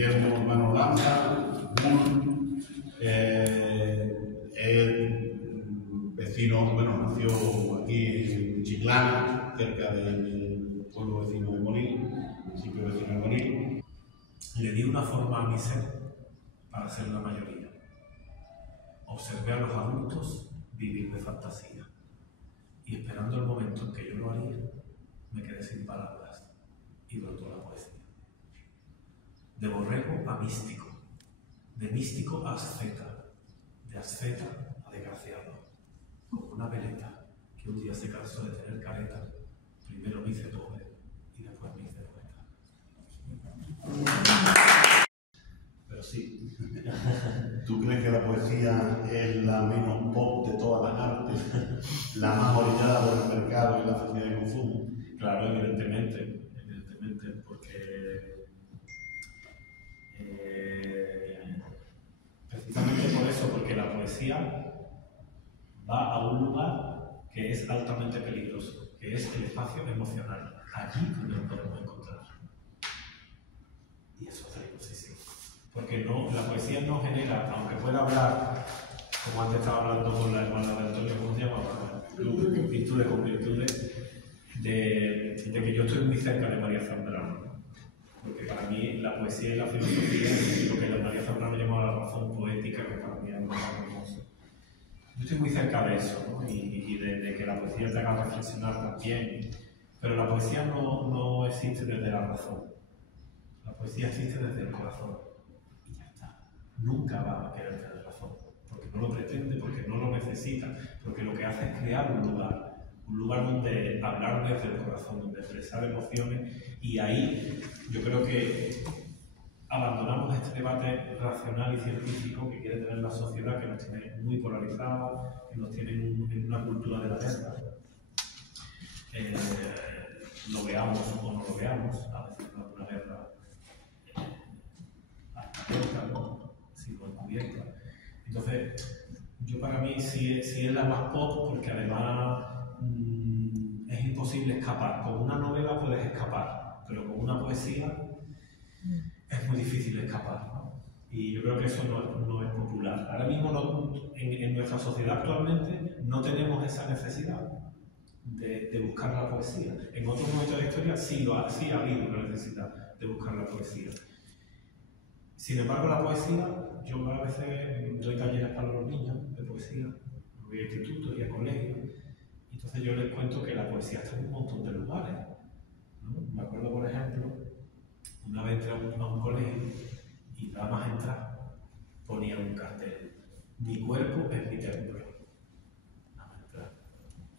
Guillermo Hermano Lanza, vecino, bueno, nació aquí en Chiclana, cerca del pueblo vecino de Molín, municipio vecino de Molín. Le di una forma a mi ser para ser la mayoría. Observé a los adultos vivir de fantasía y esperando el momento en que yo lo haría, me quedé sin palabras y brotó la poesía. De borrego a místico, de místico a asceta, de asceta a desgraciado, como una veleta que un día se cansó de tener careta, primero me hice pobre y después me hice poeta. Pero sí, ¿tú crees que la poesía es la menos pop de todas las artes, la más orillada por el mercado y la sociedad de consumo? Claro, evidentemente, porque precisamente por eso, porque la poesía va a un lugar que es altamente peligroso, que es el espacio emocional. Allí nos podemos encontrar. Y eso es la imposición. Porque la poesía no genera, aunque pueda hablar, como antes estaba hablando con la hermana de Antonio, ¿cómo se llama? Virtudes con virtudes, de que yo estoy muy cerca de María Zambrano. Porque para mí la poesía y la filosofía es lo que la María Zambrano llama la razón poética, que para mí es algo más hermoso. Yo estoy muy cerca de eso, ¿no? y de que la poesía te haga reflexionar también. Pero la poesía no existe desde la razón. La poesía existe desde el corazón. Y ya está. Nunca va a querer tener razón. Porque no lo pretende, porque no lo necesita. Porque lo que hace es crear un lugar donde hablar desde el corazón, donde expresar emociones. Y ahí yo creo que abandonamos este debate racional y científico que quiere tener la sociedad, que nos tiene muy polarizados, que nos tiene en una cultura de la guerra. Lo veamos o no lo veamos, a veces no es una guerra abierta, ¿no? Sino encubierta. Entonces, yo para mí sí es la más pop, porque además es imposible escapar. Con una novela puedes escapar, pero con una poesía es muy difícil escapar, ¿no? Y yo creo que eso no es popular. Ahora mismo en nuestra sociedad actualmente no tenemos esa necesidad de buscar la poesía. En otros momentos de la historia sí ha habido una necesidad de buscar la poesía. Sin embargo, la poesía, yo a veces doy talleres para los niños de poesía, voy a institutos y a colegios, y entonces yo les cuento que la poesía está en un montón de lugares, ¿no? Me acuerdo, por ejemplo, una vez entré a un colegio y nada más entrar ponía un cartel: mi cuerpo es mi templo. Nada más entrar.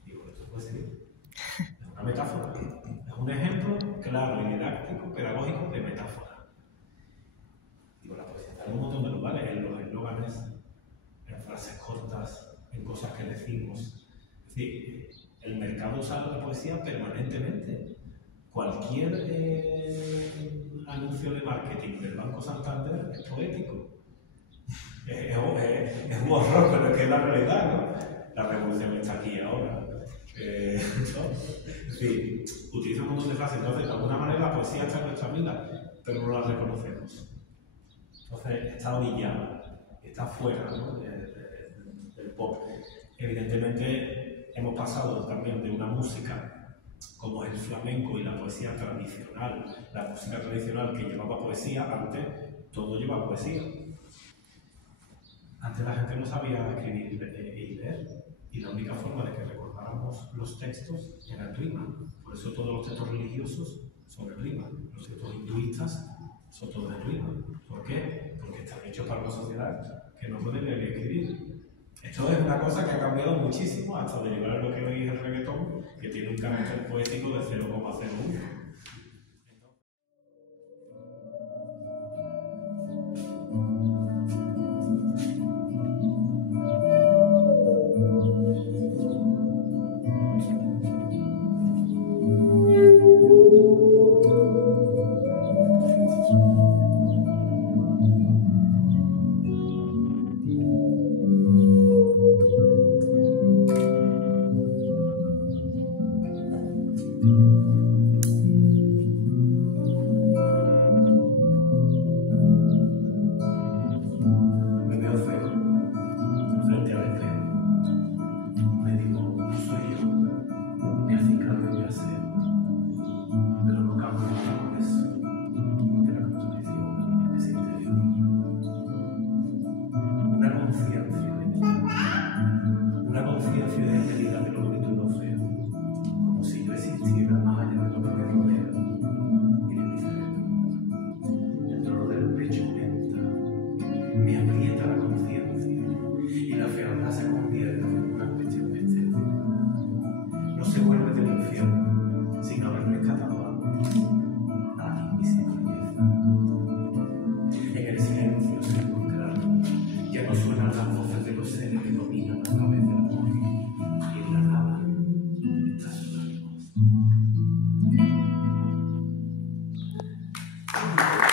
Digo, ¿esto puede ser? Es una metáfora. Es un ejemplo claro y didáctico, pedagógico de metáfora. Digo, la poesía está en un montón de lugares, en los eslóganes, en frases cortas, en cosas que decimos. Es decir, el mercado usa la poesía permanentemente. Cualquier anuncio de marketing del Banco Santander es poético. Es un horror, pero es que es la realidad, ¿no? La revolución está aquí ahora. ¿No? Es decir, utiliza un montón de frases. Entonces, de alguna manera, la poesía está en nuestra vida, pero no la reconocemos. Entonces, está orillada, está fuera, ¿no? del pop. Evidentemente, hemos pasado también de una música como el flamenco y la poesía tradicional, la música tradicional que llevaba poesía, antes todo lleva poesía. Antes la gente no sabía escribir y leer, y la única forma de que recordáramos los textos era el rima. Por eso todos los textos religiosos son en rima, los textos hinduistas son todos en rima. ¿Por qué? Porque están hechos para una sociedad que no puede leer y escribir. Esto es una cosa que ha cambiado muchísimo hasta de llegar a lo que hoy es el reggaetón, que tiene un carácter poético de 0,01. Gracias.